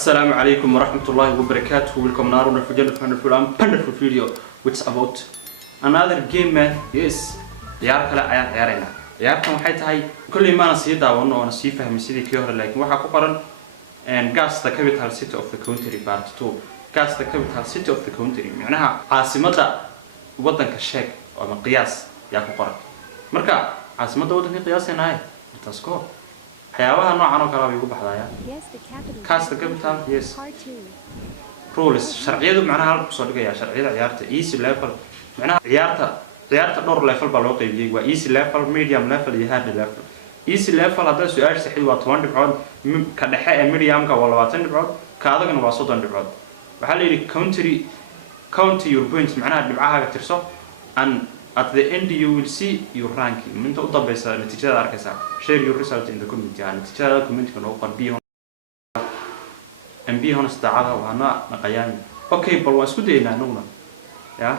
Assalamu alaikum wa rahmatullahi wa barakatuh. Welcome to another wonderful video which is about another game man. Yes. ciyaar kale ayaan ciyaarayna. ciyaartan waxay tahay kulli ma nasi daawano oo nasi fahmi sidii kii hore laakiin waxa ku qoran gas the capital city of the country part 2. gas the capital city of the country macnaha caasimada wadanka sheeg ama qiyaas yaa ku qoran. marka caasimada wadanka qiyaaseenahay taas ko waxyaabaha noocan oo kale ay ugu baxdayaan. gas the capital yes. rules sharciyadu macnaha halka soo dhigaya sharciyada ciyaarta easy level macnaha ciyaarta dhowr level baa loo qaybiyay waa easy level medium level iyo hard level. easy level hadda su'aal saxid waa 20 dhibcood ka dhexe ee medium-ka waa 20 dhibcood ka adagna waa 30 dhibcood. waxa la yiri count your points macnaha dhibcaha tirso and at the end you will see your ranking inta u dambaysa natiijada arkaysa. share your result in the comment natiijada comment-ka noo qorbiyo MB هون استعارة وهنا نقيام. Okay, but what's good day now? Yeah.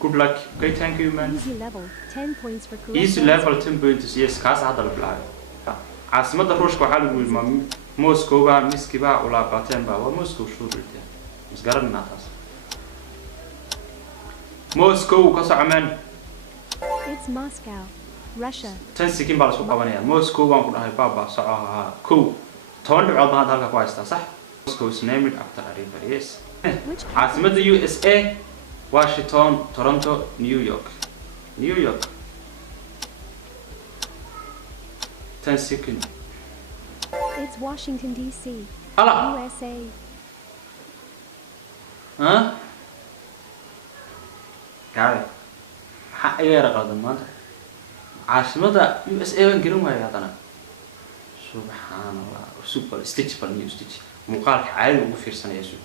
Good luck. Okay, thank you, man. Easy level, 10 points for correct. Easy level, 10 points. Yes, كاس هذا البلاد. عاصمة الروش كحال يقول موسكو بقى مسكي بقى ولا باتين بقى وموسكو شو ريتها. مش قررنا ناقص. موسكو كاس عمان. It's Moscow, Russia. تنسكين بالله سوق بنيا. موسكو وانكون هاي بابا صعها كو. تون بعض هذا هالك كويس صح؟ Moscow is named after a river, yes. عاصمة USA Washington, Toronto, New York. New York. 10 seconds. It's Washington DC. Allah. USA. Huh? Got it. حقيقة رقم ما عاصمة USA وين قريم هاي هذانا. سبحان الله. Super stitch for new stitch. مقال عالي وفير سنة يسوع.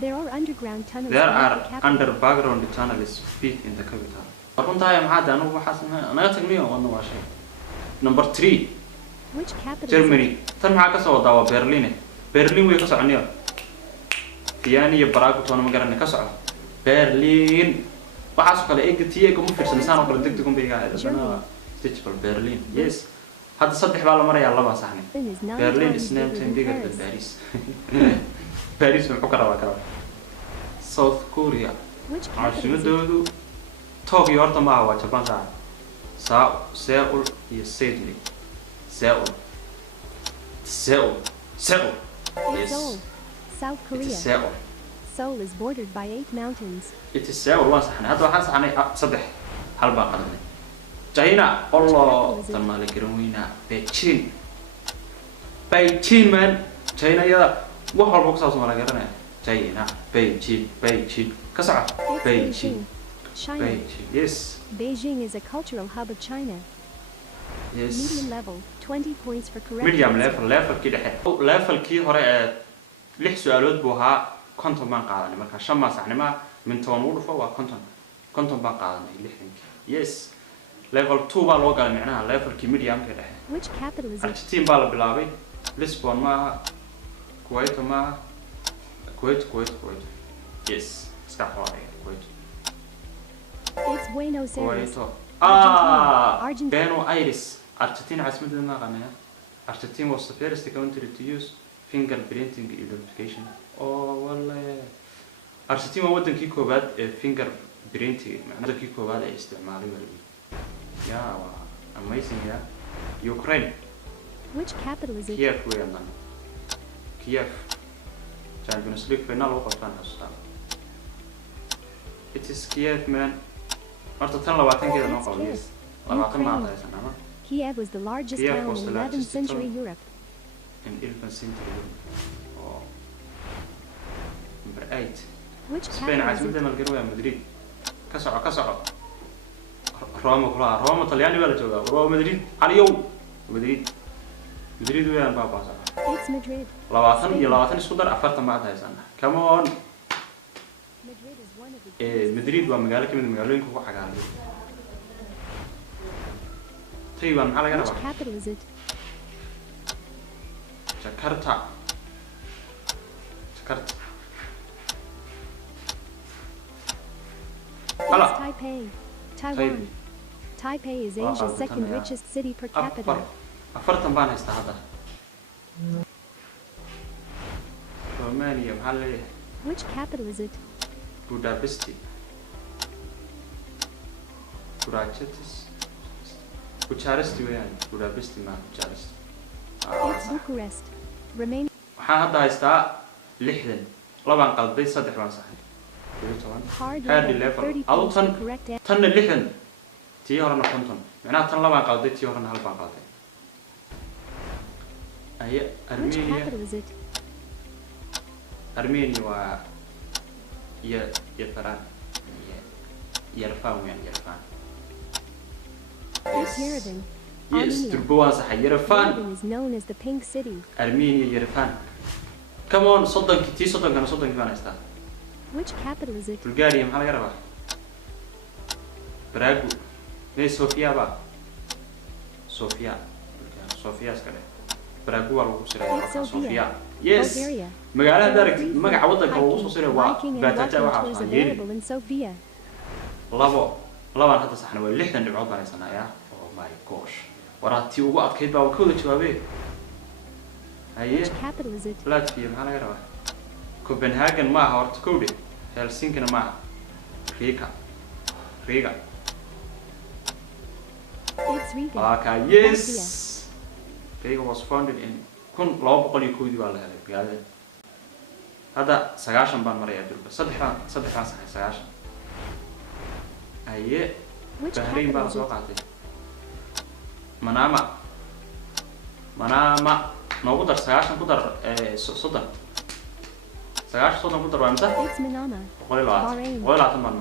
There are underground tunnels. There are underground tunnels feet in the capital. أكون تايم هذا أنا بحاسن أنا أتكلم وأنا واشي. Number 3. Which capital? Germany. ترى معك سوى دوا برلين. برلين ويكسر عنيا. فياني يبراك وتوانا مقرن كسر. برلين. بحاسك على إيه كتير كم فير سنة سنة وقلت لكم بيجا هذا. أنا stitch for Berlin. Yes. هذا صدق بالله مرة يلا ما صحني. Berlin is named bigger than Paris. Paris من حكرة وكرة. South Korea. عاصمة دولو. طوكيو أرتا ما هو جابان ساعة. ساول هي سيدني. ساول. Yes. Seoul, South Korea. It is Seoul. Seoul is bordered by 8 mountains. It is Seoul والله صحني. هذا واحد صحني صدق. هالبا قدمي. China, Allah, tanah lekeruina, Beijing, man, China ya, wah hal box sama lagi kan ya, China, Beijing, kasar, Beijing, yes. Beijing is a cultural hub of China. Yes. Medium level, 20 points for correct. Medium level كده حلو. level كي هراء لح سؤالات بوها كنتم بان قاعدني، مركز شمس يعني ما من تونور فوا كنتم بان قاعدني لحين. Yes. level 2 baa loo galay macnaha level ki medium ka dhexe. Which capital is it? Argentina baa la bilaabay. Lisbon ma Kuwait ma Kuwait. Yes. Iska xawaaray Kuwait. It's Buenos Aires. Argentina. Buenos Aires. Argentina caasimadeeda ma aqaanaya. Argentina was the first country to use fingerprinting identification. Wallahi. Argentina wadankii koobaad ee fingerprinting macnaha wadankii koobaad ee isticmaalay wali. Yeah, amazing, yeah. Ukraine. Which capital is it? Kiev, we are done. Kiev. Champions League final of Afghanistan. It is Kiev, man. After 10 labaatan كده نقول yes. labaatan ما هذا سنة. Kiev was the largest Kiev town was in the 11th largest century town Europe. In 11th century Europe. Oh. Number 8. Which Spain capital is عاصمتها it? الجنوبية مدريد. كسر. روما طلياني ولا جوجا روما مدريد اليوم مدريد ويان بابا صح. It's Madrid. لواتن سودر أفرت ما هذا يسنا كمان. Madrid is one of the مدريد ومقالك من المقالين كوكو حاجة. تيوان على Which جنبه. capital is it? جاكرتا. It's Taipei, Taiwan. Taipei is Asia's second richest city per capita. أفرت بان هيستهدا. Romania maxaa leeyahay Which capital is it? Budapest Bucharest weeyaan Budapest ma Bucharest It's Bucharest. Remain. waxaan hadda haystaa 60 labaan qalday saddex baan saxay Hard Hard level. level. 30 I'll points turn- for correct answer. tanna 60 tii horena 50 macnaha tan labaan qalday tii horena hal baan qalday ay Which Armenia capital is it? Armenia waa Yerevan weeyaan Yerevan It's Yerevan. yes Armenia. turbo waan saxay Yerevan Yerevan is known as the Pink City. Armenia Yerevan come on soddonkii tii soddonkana soddonkii baan haystaa Which capital is it? Bulgaria maxaa laga rabaa Prague nee Sofia ba Sofia Sofia iska dheh Prague waa lagu It's siray Sofia. Sofia yes Bulgaria. magaalada There are direct free magaca waddanka lagu soo siray waa hiking and Batata walking waxa tours soo yeeri available in Sofia. labaan hadda saxna waa 60 dhibcood baan haysanaa yaa oh my gosh waraati ugu adkayd baa kooda jawaabay haye Which capital is it? Latvia maxaa laga rabaa Copenhagen ma aha horta kowde Helsinki ma aha Riga It's Riga. okay yes Riga was founded in 1200 baa la helay magaalada hadda 9 baan marayaa durba saddex baan saxay 9 aye Which Bahrain baan capital is soo it? qaatay Manama noogu dar 9 ku dar 30 9 ku dar waa imisa It's Manama. Bahrain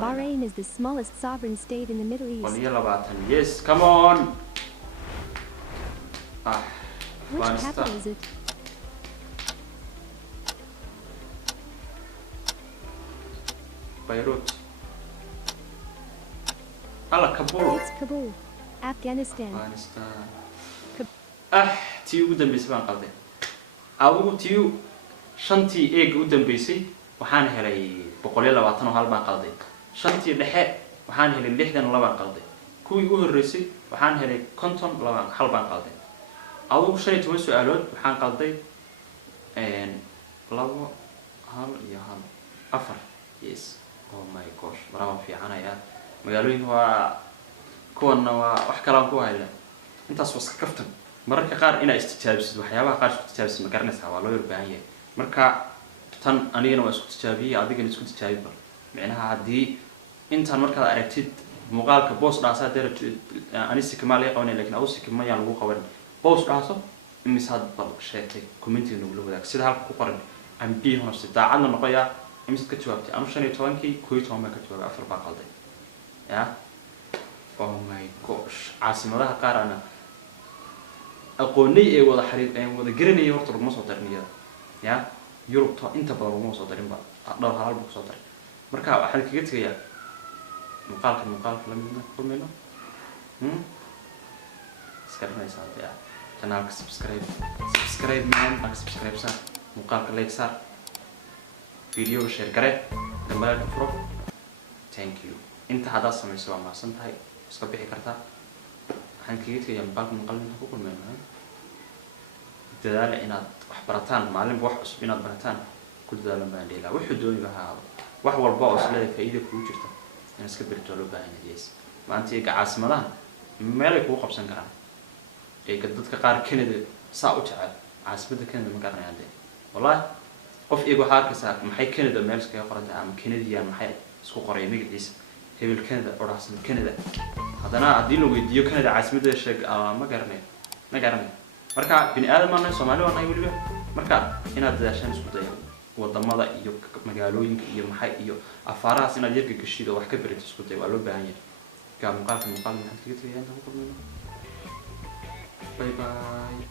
Bahrain is the smallest sovereign state in the Middle East. yes come on Which Afghanistan. capital is it? Beirut Kabul It's Kabul. Afghanistan. Afghanistan Kab- tii ugu dambeysay baan qalday adigu tii shantii eeg u dambeysay waxaan helay 120 oo hal baan qalday shantii dhexe waxaan helay 62 baan qalday kuwii ugu horeysay waxaan helay 52 hal baan qalday adigu 15 su'aalood waxaan qalday labo hal iyo hal afar yes oh my gosh bravo fiicanaya magaalooyinka waa kuwana waa wax kale aan ku hayla intaas waa iska kaftan mararka qaar inaa istijaabisid waxyaabaha qaar isku tijaabisid ma garanaysaa waa loo baahan yahay marka tan anigana waa isku tijaabiyay adigana isku tijaabi bar macnaha hadii intaan markaad aragtid muuqaalka boos dhaasaa deertid anisi kama leeyahay qabanay laakiin awsi kama yaan lagu qaban boos dhaaso imisaad bal sheegtay commenting lagu wadaag sida halka ku qoran am bi hono si daacadna noqoya imisad ka jawaabtay anu 15kii 12 ma ka jawaabay afar baa qalday ya oh my gosh caasimadaha qaar ana aqoonay ee wada xariiq ee wada garanay horta lagu soo darniyada ya Europe to inta badan lagu soo darin ba dhowr hal buu soo daray marka waxaan kaga tagayaa muuqaalka la midna kulmayno iskarnaysaa yaa channelka subscribe man subscribe sa muuqaalka like sa video share gare dambalka furo thank you inta hada samayso waa maasan tahay iska bixi kartaa waxaan kaga tagayaa muuqaalka ku kulmayno dadaal inaad wax barataan maalin wax cusub inaad barataan ku dadaalan baan leeyahay wuxuu dooni lahaa wax walba oo isla faa'iido ku jirta in iska barto loo baahan yahay maanta ee caasimadaha meel ay ku qabsan karaan ee dadka qaar Canada saa u jecel caasimada Canada ma garanayaan wallahi qof iyagu waxa arkaysaa maxay Canada meel iska qoran tahay ama Canadian maxay isku qoray magaciisa hebel Canada oo raasna Canada hadana hadii la weydiiyo Canada caasimada sheeg ma garanayo marka bini aadamana Soomaali waa ay waliba marka inaad dadaashan isku dayo wadamada iyo magaalooyinka iyo maxay iyo afaarahaas inaad yarka gashido wax ka barito isku dayo waa loo baahan yahay ka muuqaalka maxaad kaga tagayaan bye bye